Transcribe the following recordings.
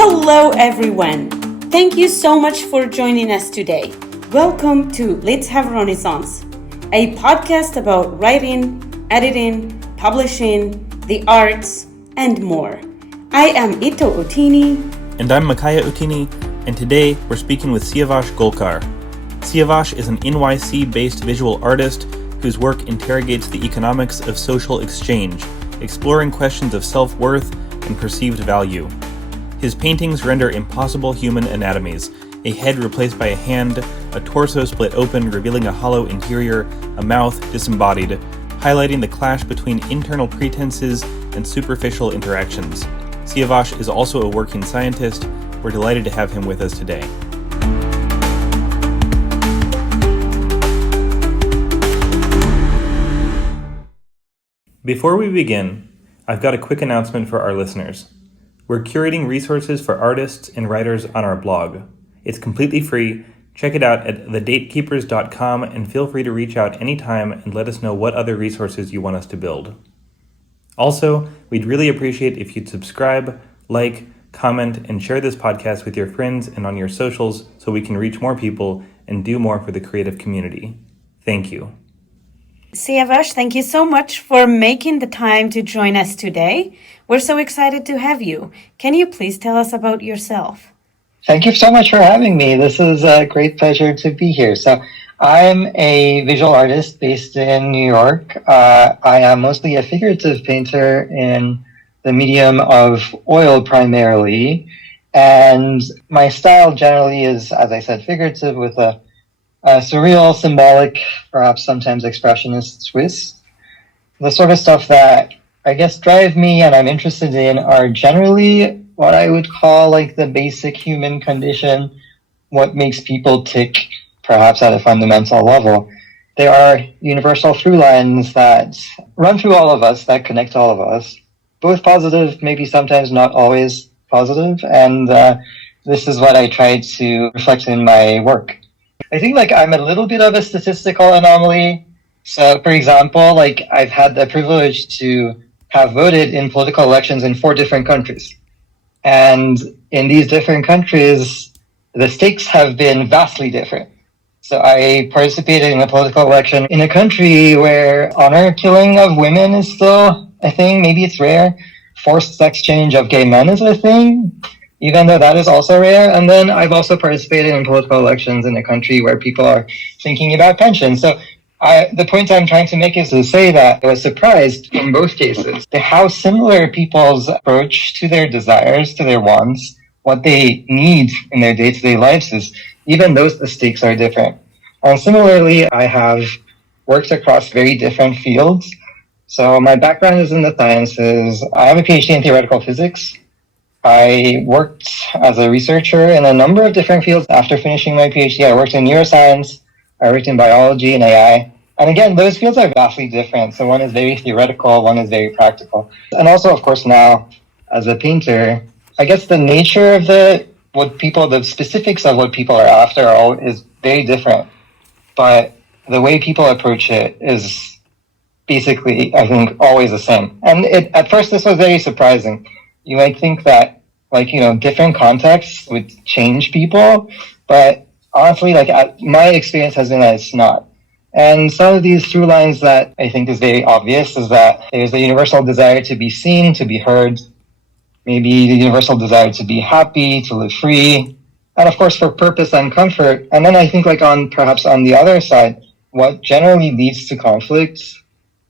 Hello everyone! Thank you so much for joining us today. Welcome to Let's Have Renaissance, a podcast about writing, editing, publishing, the arts, and more. I am Ito Otini. And I'm Makaya Otini, and today we're speaking with Siavash Golkar. Siavash is an NYC-based visual artist whose work interrogates the economics of social exchange, exploring questions of self-worth and perceived value. His paintings render impossible human anatomies, a head replaced by a hand, a torso split open revealing a hollow interior, a mouth disembodied, highlighting the clash between internal pretenses and superficial interactions. Siavash is also a working scientist. We're delighted to have him with us today. Before we begin, I've got a quick announcement for our listeners. We're curating resources for artists and writers on our blog. It's completely free. Check it out at thedatekeepers.com and feel free to reach out anytime and let us know what other resources you want us to build. Also, we'd really appreciate if you'd subscribe, like, comment, and share this podcast with your friends and on your socials so we can reach more people and do more for the creative community. Thank you. Siavash, thank you so much for making the time to join us today. We're so excited to have you. Can you please tell us about yourself? Thank you so much for having me. This is a great pleasure to be here. So I'm a visual artist based in New York. I am mostly a figurative painter in the medium of oil primarily. And my style generally is, as I said, figurative with a surreal, symbolic, perhaps sometimes expressionist twist. The sort of stuff that I guess drive me and I'm interested in are generally what I would call like the basic human condition, what makes people tick, perhaps at a fundamental level. There are universal through lines that run through all of us, that connect all of us, both positive, maybe sometimes not always positive, and this is what I try to reflect in my work. I think like I'm a little bit of a statistical anomaly. So, for example, like I've had the privilege to have voted in political elections in 4 different countries. And in these different countries, the stakes have been vastly different. So I participated in a political election in a country where honor killing of women is still a thing. Maybe it's rare. Forced sex change of gay men is a thing, even though that is also rare. And then I've also participated in political elections in a country where people are thinking about pensions. So the point I'm trying to make is to say that I was surprised in both cases to how similar people's approach to their desires, to their wants, what they need in their day-to-day lives is, even though the stakes are different. And similarly, I have worked across very different fields. So my background is in the sciences. I have a PhD in theoretical physics. I worked as a researcher in a number of different fields after finishing my PhD. I worked in neuroscience, I worked in biology and AI. And again, those fields are vastly different. So one is very theoretical, one is very practical. And also, of course, now as a painter, I guess the nature of the specifics of what people are after is very different. But the way people approach it is basically, I think, always the same. And at first, this was very surprising. You might think that, different contexts would change people, but honestly, my experience has been that it's not. And some of these through lines that I think is very obvious is that there's a universal desire to be seen, to be heard, maybe the universal desire to be happy, to live free, and of course for purpose and comfort. And then I think perhaps on the other side, what generally leads to conflict,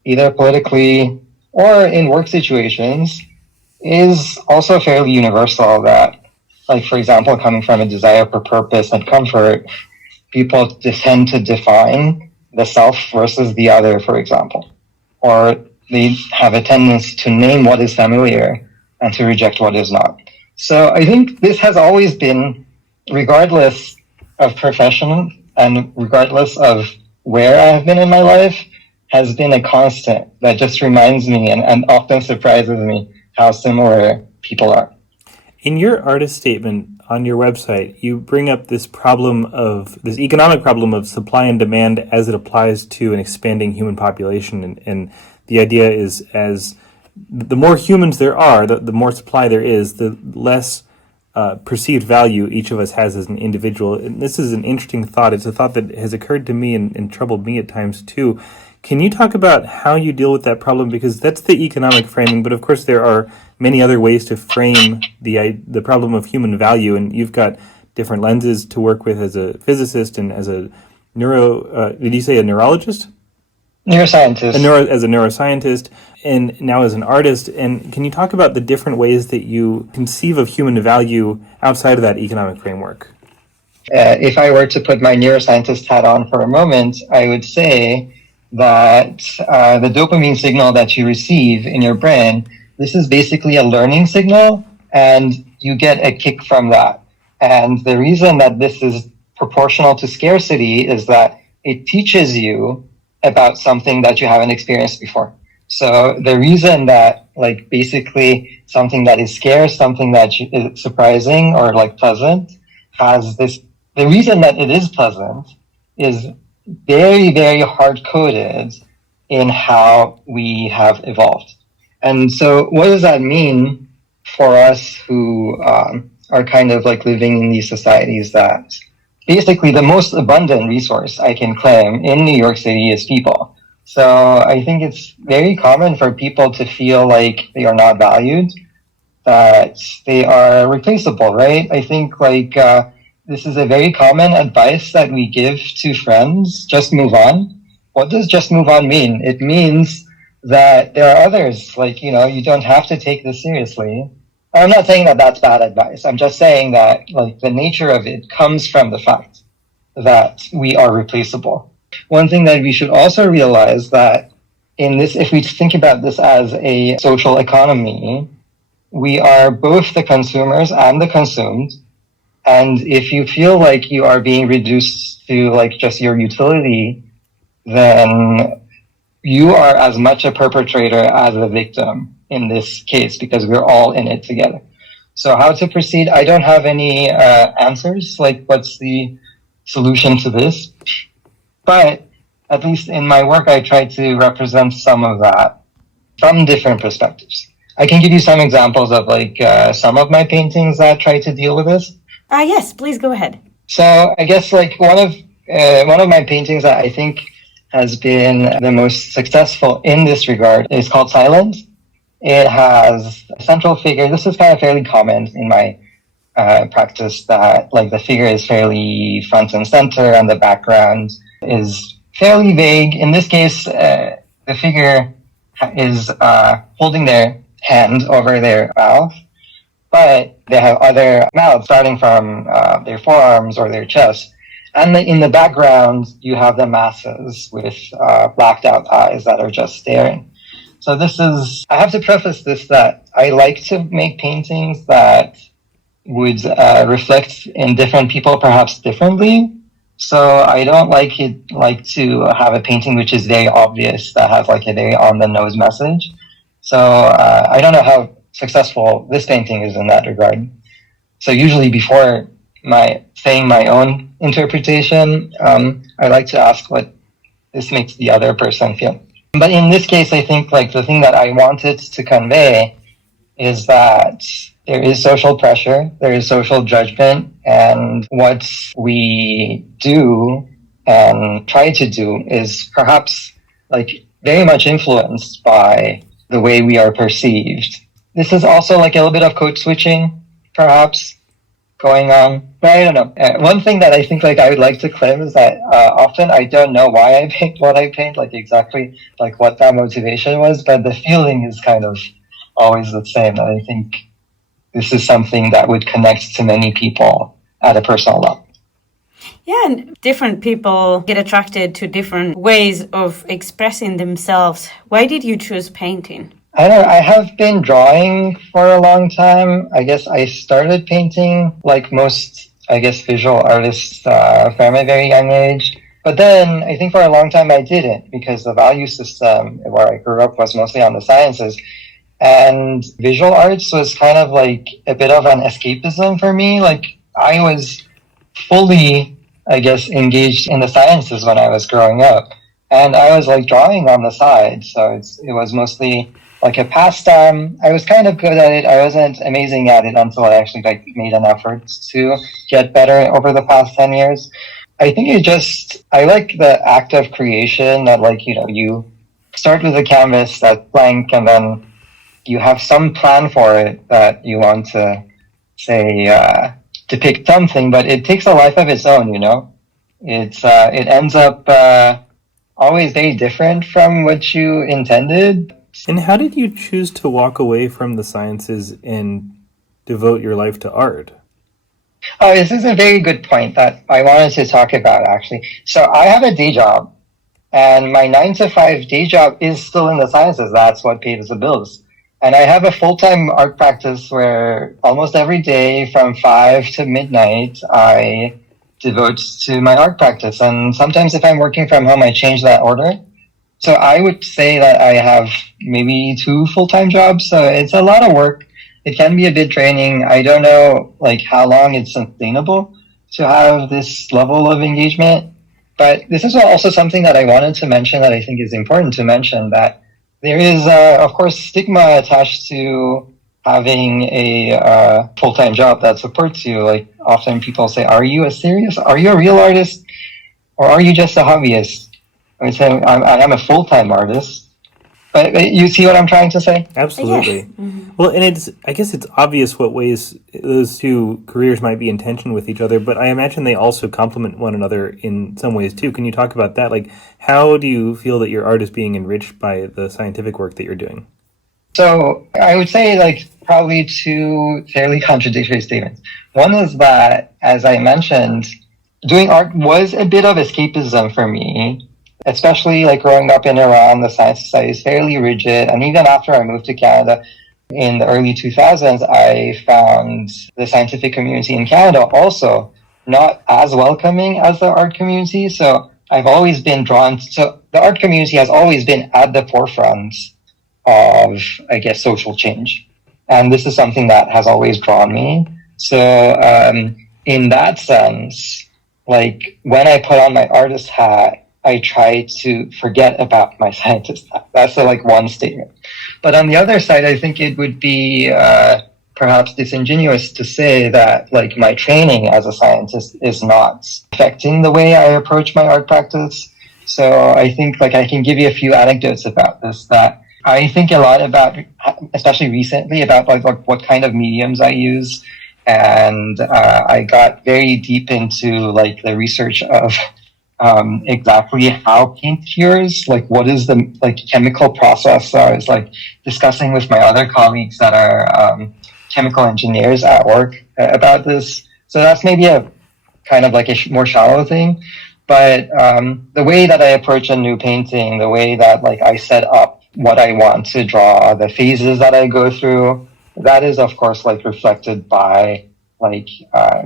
either politically or in work situations, is also fairly universal that, for example, coming from a desire for purpose and comfort, people tend to define the self versus the other, for example. Or they have a tendency to name what is familiar and to reject what is not. So I think this has always been, regardless of profession and regardless of where I have been in my life, has been a constant that just reminds me and often surprises me how similar people are. In your artist statement on your website, you bring up this economic problem of supply and demand as it applies to an expanding human population. And the idea is, as the more humans there are, the more supply there is, the less perceived value each of us has as an individual. And this is an interesting thought. It's a thought that has occurred to me and troubled me at times too. Can you talk about how you deal with that problem? Because that's the economic framing, but of course there are many other ways to frame the problem of human value, and you've got different lenses to work with as a physicist and as a did you say a neurologist? Neuroscientist. As a neuroscientist, and now as an artist. And can you talk about the different ways that you conceive of human value outside of that economic framework? If I were to put my neuroscientist hat on for a moment, I would say that the dopamine signal that you receive in your brain, this is basically a learning signal, and you get a kick from that. And the reason that this is proportional to scarcity is that it teaches you about something that you haven't experienced before. So the reason that, like, basically something that is scarce, something that is surprising or like pleasant, has this, the reason that it is pleasant is very, very hard coded in how we have evolved. And so what does that mean for us who are kind of like living in these societies that basically the most abundant resource I can claim in New York City is people. So I think it's very common for people to feel like they are not valued, that they are replaceable, right? I think like this is a very common advice that we give to friends, just move on. What does just move on mean? It means that there are others, like, you know, you don't have to take this seriously. I'm not saying that that's bad advice. I'm just saying that, like, the nature of it comes from the fact that we are replaceable. One thing that we should also realize that in this, if we think about this as a social economy, we are both the consumers and the consumed. And if you feel like you are being reduced to like just your utility, then you are as much a perpetrator as a victim in this case, because we're all in it together. So how to proceed? I don't have any answers, like what's the solution to this? But at least in my work, I try to represent some of that from different perspectives. I can give you some examples of like some of my paintings that try to deal with this. Yes, please go ahead. So I guess like one of my paintings that I think has been the most successful in this regard is called Silence. It has a central figure. This is kind of fairly common in my practice, that like the figure is fairly front and center and the background is fairly vague. In this case, the figure is holding their hand over their mouth, but they have other mouths starting from their forearms or their chest. And in the background, you have the masses with blacked out eyes that are just staring. So this is, I have to preface this that I like to make paintings that would reflect in different people perhaps differently. So I don't like to have a painting which is very obvious, that has like a very on the nose message. So I don't know how successful this painting is in that regard. So usually before saying my own interpretation, I like to ask what this makes the other person feel. But in this case, I think like the thing that I wanted to convey is that there is social pressure, there is social judgment, and what we do and try to do is perhaps like very much influenced by the way we are perceived. This is also like a little bit of code switching, perhaps, going on. But I don't know. One thing that I think like I would like to claim is that often I don't know why I paint what I paint, like exactly like what that motivation was, but the feeling is kind of always the same. And I think this is something that would connect to many people at a personal level. Yeah, and different people get attracted to different ways of expressing themselves. Why did you choose painting? I don't know. I have been drawing for a long time. I guess I started painting like most, I guess, visual artists from a very young age. But then I think for a long time I didn't, because the value system where I grew up was mostly on the sciences. And visual arts was kind of like a bit of an escapism for me. Like I was fully, I guess, engaged in the sciences when I was growing up. And I was like drawing on the side. So it was mostly like a pastime. I was kind of good at it. I wasn't amazing at it until I actually like made an effort to get better over the past 10 years. I think I like the act of creation that like, you start with a canvas that's blank and then you have some plan for it that you want to say, depict something, but it takes a life of its own, it ends up, always very different from what you intended. And how did you choose to walk away from the sciences and devote your life to art? Oh, this is a very good point that I wanted to talk about, actually. So I have a day job, and my 9 to 5 day job is still in the sciences. That's what pays the bills. And I have a full-time art practice where almost every day from 5 to midnight, I devote to my art practice. And sometimes if I'm working from home, I change that order. So I would say that I have maybe 2 full-time jobs. So it's a lot of work. It can be a bit draining. I don't know like how long it's sustainable to have this level of engagement. But this is also something that I wanted to mention that I think is important to mention, that there is, of course, stigma attached to having a full-time job that supports you. Like often people say, are you a real artist? Or are you just a hobbyist? I would say I am a full-time artist. But you see what I'm trying to say? Absolutely. Yes. Mm-hmm. Well, and I guess it's obvious what ways those two careers might be in tension with each other, but I imagine they also complement one another in some ways too. Can you talk about that? Like, how do you feel that your art is being enriched by the scientific work that you're doing? So I would say like probably 2 fairly contradictory statements. One is that, as I mentioned, doing art was a bit of escapism for me. Especially like growing up in Iran, the science society is fairly rigid. And even after I moved to Canada in the early 2000s, I found the scientific community in Canada also not as welcoming as the art community. So I've always been so the art community has always been at the forefront of, I guess, social change. And this is something that has always drawn me. So in that sense, like when I put on my artist hat, I try to forget about my scientist hat. That's like one statement. But on the other side, I think it would be perhaps disingenuous to say that like my training as a scientist is not affecting the way I approach my art practice. So I think like I can give you a few anecdotes about this, that I think a lot about, especially recently, about like what kind of mediums I use. And I got very deep into like the research of exactly how paint cures, like what is the like chemical process. So I was like discussing with my other colleagues that are chemical engineers at work about this. So that's maybe a kind of like a more shallow thing. But the way that I approach a new painting, the way that like I set up what I want to draw, the phases that I go through, that is of course like reflected by like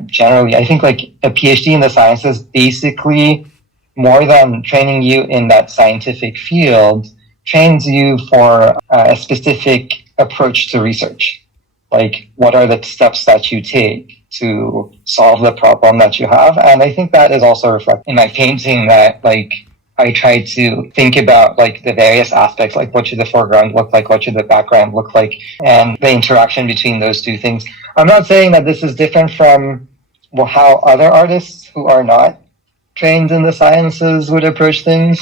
generally, I think like a PhD in the sciences basically, more than training you in that scientific field, trains you for a specific approach to research. Like, what are the steps that you take to solve the problem that you have? And I think that is also reflected in my painting, that, like, I try to think about, like, the various aspects, like, what should the foreground look like? What should the background look like? And the interaction between those two things. I'm not saying that this is different from how other artists who are not trained in the sciences would approach things.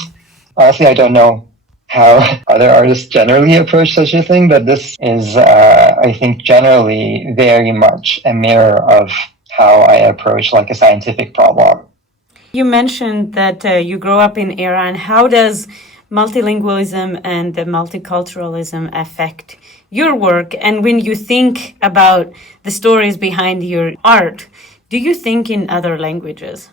Honestly, I don't know how other artists generally approach such a thing, but this is, I think, generally very much a mirror of how I approach like a scientific problem. You mentioned that you grew up in Iran. How does multilingualism and multiculturalism affect your work? And when you think about the stories behind your art, do you think in other languages?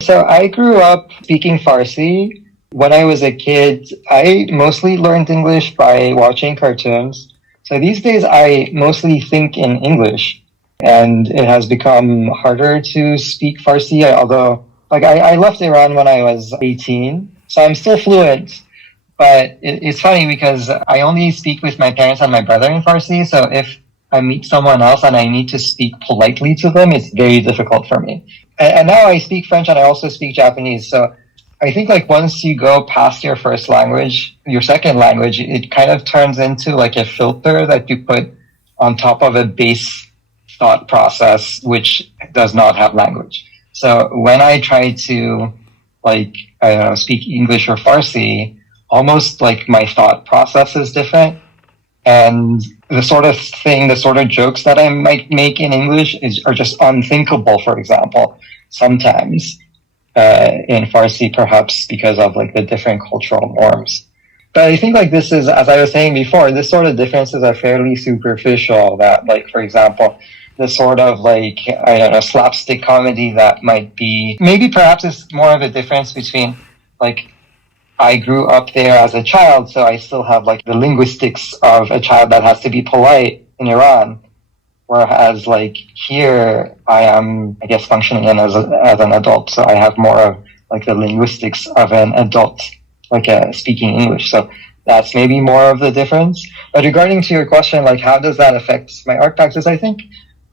So I grew up speaking Farsi. When I was a kid, I mostly learned English by watching cartoons. So these days I mostly think in English, and it has become harder to speak Farsi, although like I left Iran when I was 18, so I'm still fluent. But it's funny because I only speak with my parents and my brother in Farsi, so if I meet someone else and I need to speak politely to them, it's very difficult for me. And now I speak French and I also speak Japanese. So I think like once you go past your first language, your second language, it kind of turns into like a filter that you put on top of a base thought process, which does not have language. So when I try to like, I don't know, speak English or Farsi, almost like my thought process is different. And the sort of jokes that I might make in English are just unthinkable, for example, sometimes. In Farsi, perhaps because of like the different cultural norms. But I think like this is, as I was saying before, this sort of differences are fairly superficial. That like, for example, the sort of like, I don't know, slapstick comedy that might be, maybe perhaps it's more of a difference between like, I grew up there as a child, so I still have like the linguistics of a child that has to be polite in Iran. Whereas like here, I am, I guess, functioning as an adult. So I have more of like the linguistics of an adult, like speaking English. So that's maybe more of the difference. But regarding to your question, like how does that affect my art practice? I think,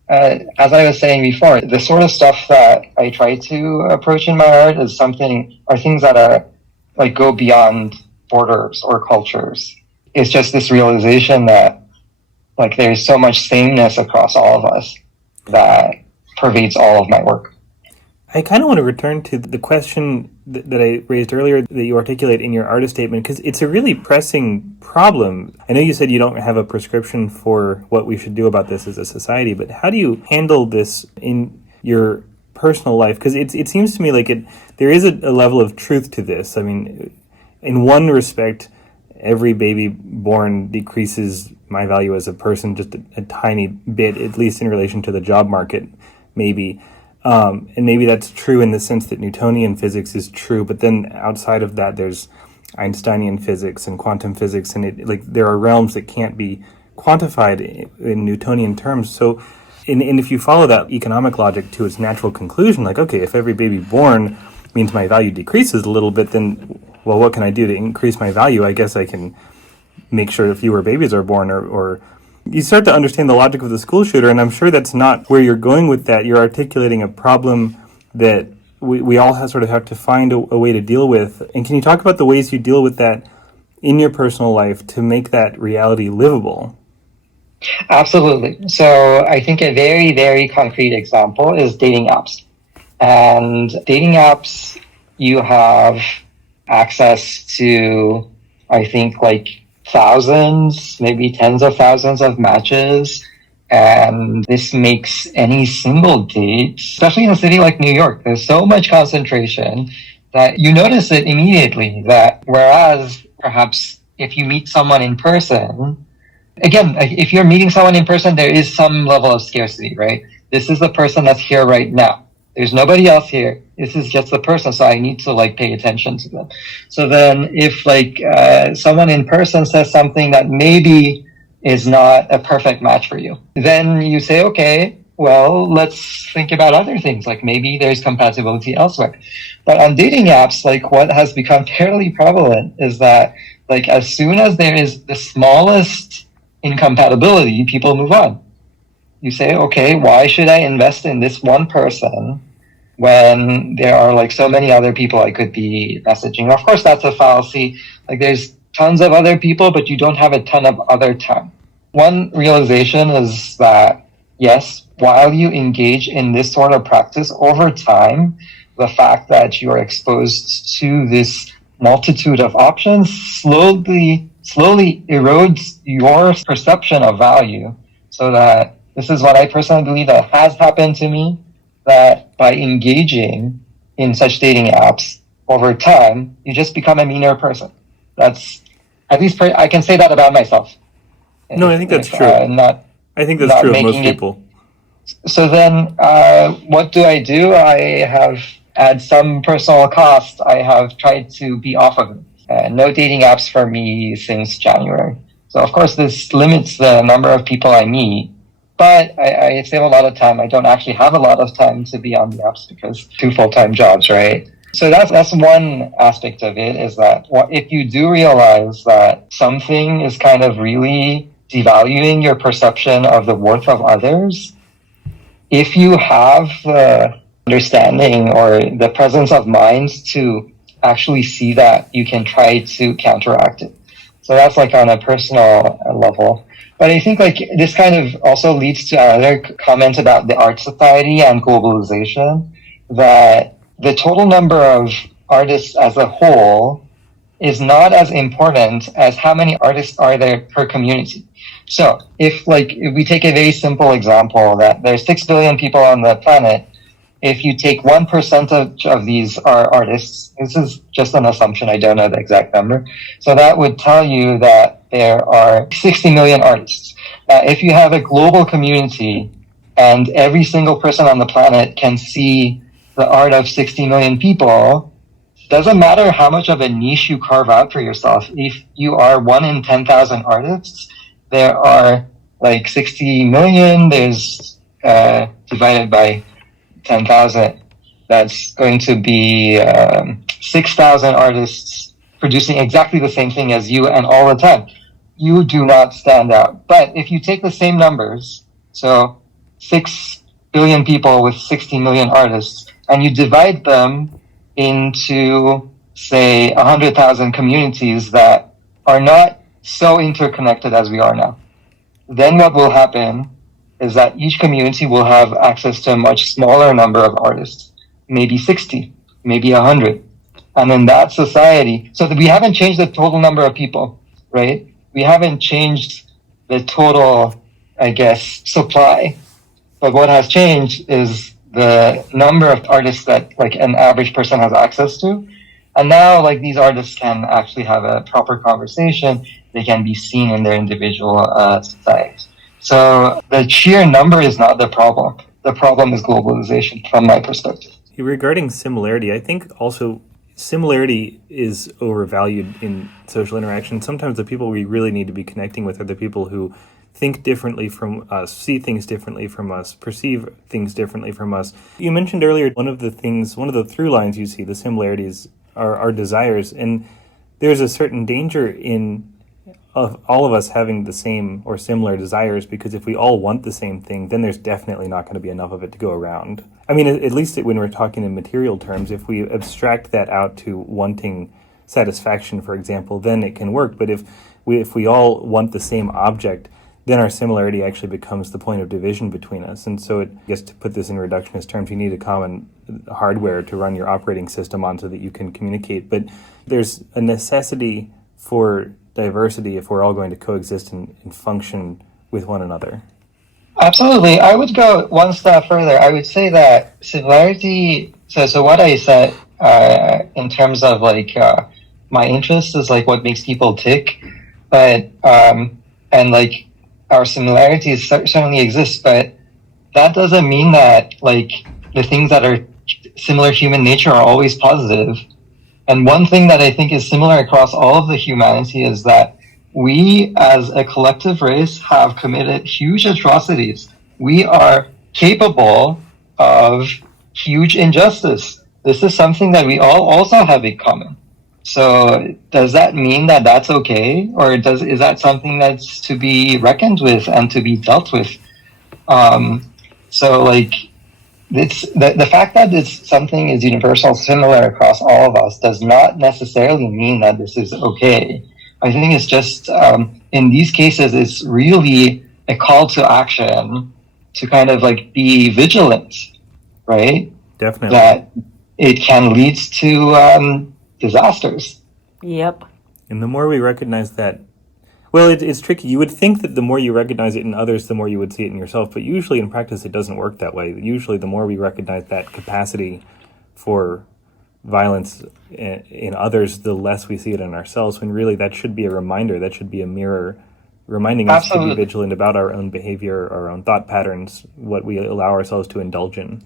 as I was saying before, the sort of stuff that I try to approach in my art are things that are like go beyond borders or cultures. It's just this realization that like there's so much sameness across all of us that pervades all of my work. I kind of want to return to the question that I raised earlier that you articulate in your artist statement, because it's a really pressing problem. I know you said you don't have a prescription for what we should do about this as a society, but how do you handle this in your personal life? Because it seems to me like there is a level of truth to this. I mean, in one respect, every baby born decreases my value as a person just a tiny bit, at least in relation to the job market, maybe. And maybe that's true in the sense that Newtonian physics is true, but then outside of that, there's Einsteinian physics and quantum physics, and there are realms that can't be quantified in Newtonian terms. So, and if you follow that economic logic to its natural conclusion, like, okay, if every baby born means my value decreases a little bit, then, well, what can I do to increase my value? I guess I can make sure fewer babies are born, or you start to understand the logic of the school shooter, and I'm sure that's not where you're going with that. You're articulating a problem that we all sort of have to find a way to deal with. And can you talk about the ways you deal with that in your personal life to make that reality livable? Absolutely. So I think a very, very concrete example is dating apps. And dating apps, you have access to, I think, like thousands, maybe tens of thousands of matches. And this makes any single date, especially in a city like New York, there's so much concentration that you notice it immediately. That whereas perhaps if you meet someone in person, again, if you're meeting someone in person, there is some level of scarcity, right? This is the person that's here right now. There's nobody else here. This is just the person, so I need to like pay attention to them. So then if like someone in person says something that maybe is not a perfect match for you, then you say, okay, well, let's think about other things. Like maybe there's compatibility elsewhere. But on dating apps, like what has become fairly prevalent is that like as soon as there is the smallest incompatibility, people move on. You say, okay, why should I invest in this one person when there are like so many other people I could be messaging? Of course, that's a fallacy. Like there's tons of other people, but you don't have a ton of other time. One realization is that, yes, while you engage in this sort of practice over time, the fact that you are exposed to this multitude of options slowly erodes your perception of value, so that this is what I personally believe that has happened to me, that by engaging in such dating apps over time, you just become a meaner person. That's, at least I can say that about myself. No, I think that's true. I think that's true of most people. So then, what do? I have, at some personal cost, I have tried to be off of it. No dating apps for me since January. So of course this limits the number of people I meet, but I save a lot of time. I don't actually have a lot of time to be on the apps because 2 full-time jobs, right? So that's one aspect of it, is that if you do realize that something is kind of really devaluing your perception of the worth of others, if you have the understanding or the presence of mind to actually see that, you can try to counteract it. So that's like on a personal level. But I think like this kind of also leads to our other comment about the art society and globalization, that the total number of artists as a whole is not as important as how many artists are there per community. So if we take a very simple example that there's 6 billion people on the planet, if you take 1% of these are artists, this is just an assumption, I don't know the exact number. So that would tell you that there are 60 million artists. If you have a global community and every single person on the planet can see the art of 60 million people, doesn't matter how much of a niche you carve out for yourself. If you are 1 in 10,000 artists, there are like 60 million, there's divided by 10,000, that's going to be 6,000 artists producing exactly the same thing as you and all the time. You do not stand out. But if you take the same numbers, so 6 billion people with 60 million artists, and you divide them into, say, 100,000 communities that are not so interconnected as we are now, then what will happen is that each community will have access to a much smaller number of artists, maybe 60, maybe 100. And in that society, so that we haven't changed the total number of people, right? We haven't changed the total, I guess, supply. But what has changed is the number of artists that like an average person has access to. And now like these artists can actually have a proper conversation. They can be seen in their individual societies. So the sheer number is not the problem. The problem is globalization from my perspective. Regarding similarity, I think also similarity is overvalued in social interaction. Sometimes the people we really need to be connecting with are the people who think differently from us, see things differently from us, perceive things differently from us. You mentioned earlier one of the through lines you see, the similarities are our desires, and there's a certain danger in of all of us having the same or similar desires, because if we all want the same thing, then there's definitely not going to be enough of it to go around. I mean, at least when we're talking in material terms, if we abstract that out to wanting satisfaction, for example, then it can work. But if we all want the same object, then our similarity actually becomes the point of division between us. And so I guess to put this in reductionist terms, you need a common hardware to run your operating system on so that you can communicate. But there's a necessity for diversity if we're all going to coexist and function with one another. Absolutely. I would go one step further. I would say that similarity, so what I said in terms of like my interest is like what makes people tick, but and like our similarities certainly exist, but that doesn't mean that like the things that are similar human nature are always positive. And one thing that I think is similar across all of the humanity is that we as a collective race have committed huge atrocities. We are capable of huge injustice. This is something that we all also have in common. So does that mean that that's okay? Or is that something that's to be reckoned with and to be dealt with? So like, it's the fact that something is universal, similar across all of us, does not necessarily mean that this is okay. I think it's just, in these cases, it's really a call to action to kind of like be vigilant, right? Definitely. That it can lead to disasters. Yep. And the more we recognize that, well, it's tricky. You would think that the more you recognize it in others, the more you would see it in yourself. But usually in practice, it doesn't work that way. Usually the more we recognize that capacity for violence in others, the less we see it in ourselves, when really that should be a reminder. That should be a mirror reminding us to be vigilant about our own behavior, our own thought patterns, what we allow ourselves to indulge in.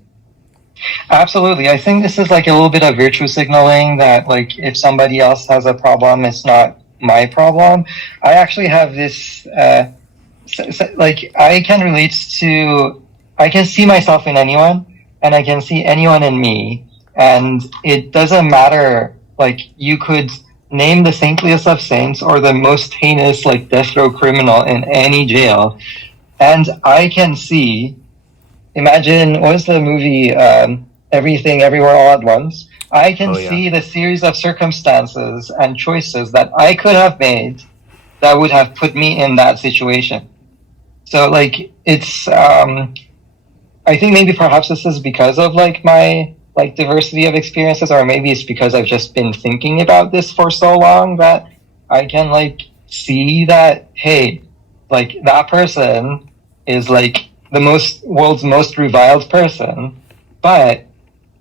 Absolutely. I think this is like a little bit of virtue signaling that like if somebody else has a problem, it's not my problem. I actually have this, like I can relate to, I can see myself in anyone and I can see anyone in me. And it doesn't matter, like you could name the saintliest of saints or the most heinous like death row criminal in any jail. And I can see, imagine, what was the movie, Everything Everywhere All at Once? I can Oh, yeah. see the series of circumstances and choices that I could have made that would have put me in that situation. So like it's I think maybe perhaps this is because of like my like diversity of experiences, or maybe it's because I've just been thinking about this for so long that I can like see that, hey, like that person is like the world's most reviled person, but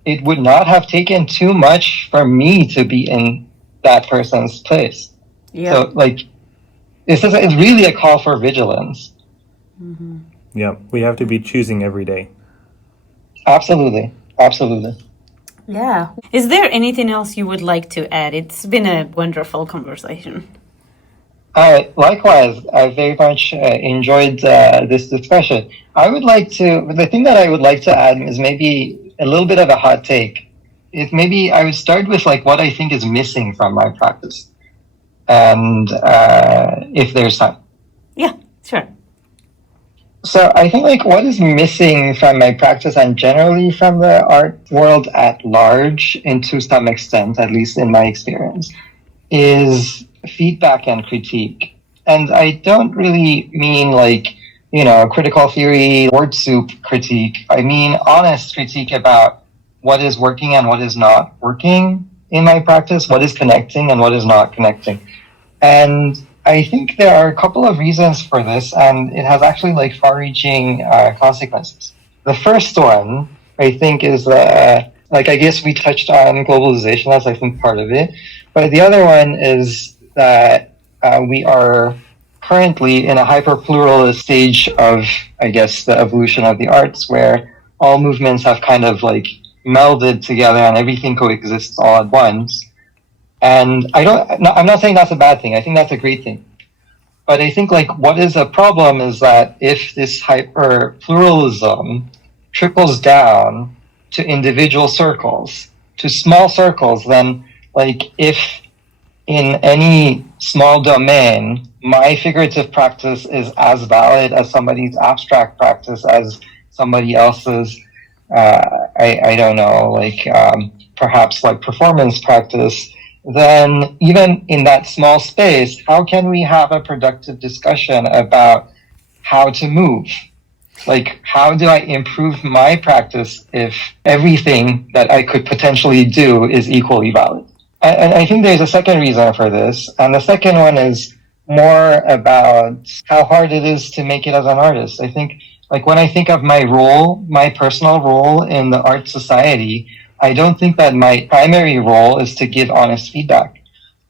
it would not have taken too much for me to be in that person's place. Yeah. So like it's really a call for vigilance. Mm-hmm. Yeah, we have to be choosing every day. Absolutely. Absolutely. Yeah. Is there anything else you would like to add? It's been a wonderful conversation. Likewise, I very much enjoyed this discussion. The thing that I would like to add is maybe a little bit of a hot take. Maybe I would start with like what I think is missing from my practice. And if there's time. Yeah, sure. So I think like what is missing from my practice and generally from the art world at large, and to some extent, at least in my experience, is feedback and critique. And I don't really mean like, critical theory, word soup critique. I mean honest critique about what is working and what is not working in my practice, what is connecting and what is not connecting. And I think there are a couple of reasons for this, and it has actually like far-reaching consequences. The first one, I think, is I guess we touched on globalization as I think part of it, but the other one is that we are currently in a hyper-pluralist stage of, I guess, the evolution of the arts, where all movements have kind of like melded together and everything coexists all at once. And I'm not saying that's a bad thing. I think that's a great thing. But I think like what is a problem is that if this hyper pluralism trickles down to individual circles, to small circles, then like if in any small domain, my figurative practice is as valid as somebody's abstract practice, as somebody else's, I don't know, like perhaps like performance practice, then even in that small space, how can we have a productive discussion about how to move? Like, how do I improve my practice if everything that I could potentially do is equally valid? And I think there's a second reason for this. And the second one is more about how hard it is to make it as an artist. I think, like, when I think of my role, my personal role in the art society, I don't think that my primary role is to give honest feedback.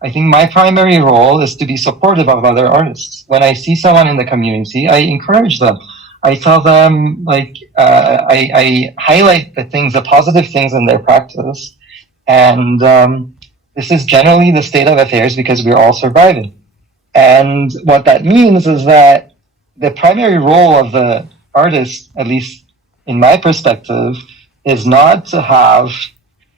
I think my primary role is to be supportive of other artists. When I see someone in the community, I encourage them. I tell them, like, I highlight the positive things in their practice. And this is generally the state of affairs because we're all surviving. And what that means is that the primary role of the artist, at least in my perspective, is not to have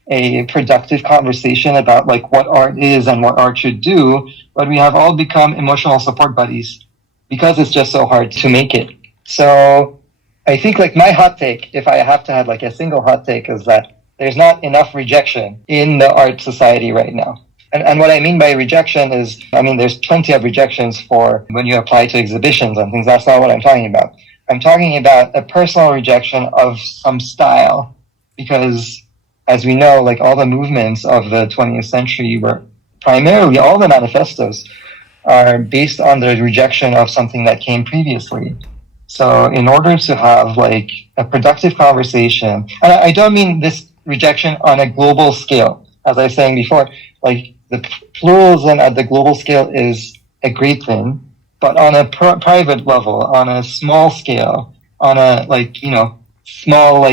a productive conversation about like what art is and what art should do, but we have all become emotional support buddies because it's just so hard to make it. So I think like my hot take, if I have to have like a single hot take, is that there's not enough rejection in the art society right now. And what I mean by rejection is, I mean, there's plenty of rejections for when you apply to exhibitions and things. That's not what I'm talking about. I'm talking about a personal rejection of some style. Because, as we know, like all the movements of the 20th century were primarily, all the manifestos are based on the rejection of something that came previously. So in order to have like a productive conversation, and I don't mean this rejection on a global scale, as I was saying before, like the pluralism at the global scale is a great thing, but on a private level, on a small scale, on a small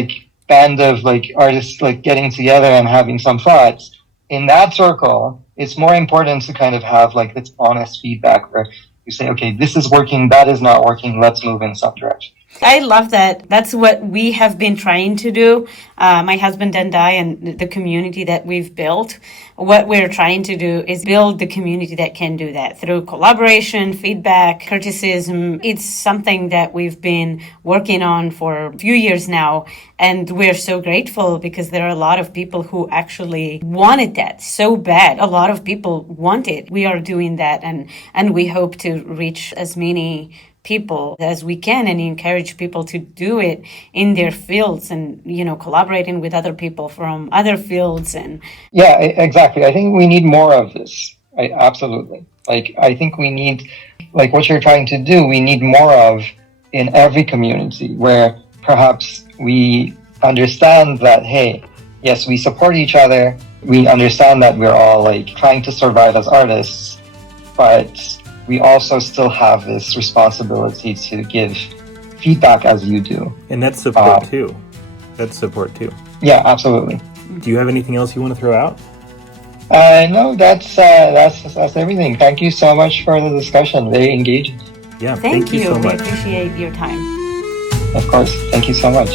band of like artists like getting together and having some thoughts, in that circle, it's more important to kind of have like this honest feedback where you say, okay, this is working, that is not working, let's move in some direction. I love that. That's what we have been trying to do. My husband and I, and the community that we've built, what we're trying to do is build the community that can do that through collaboration, feedback, criticism. It's something that we've been working on for a few years now. And we're so grateful because there are a lot of people who actually wanted that so bad. A lot of people want it. We are doing that, and we hope to reach as many people as we can and encourage people to do it in their fields and, collaborating with other people from other fields. And yeah, exactly. I think we need more of this. Absolutely. I think we need, what you're trying to do, we need more of in every community where perhaps we understand that, hey, yes, we support each other. We understand that we're all trying to survive as artists, but we also still have this responsibility to give feedback as you do. And that's support too. That's support too. Yeah, absolutely. Do you have anything else you want to throw out? No, that's everything. Thank you so much for the discussion. Very engaging. Yeah, thank you so we much. appreciate your time. Of course. Thank you so much.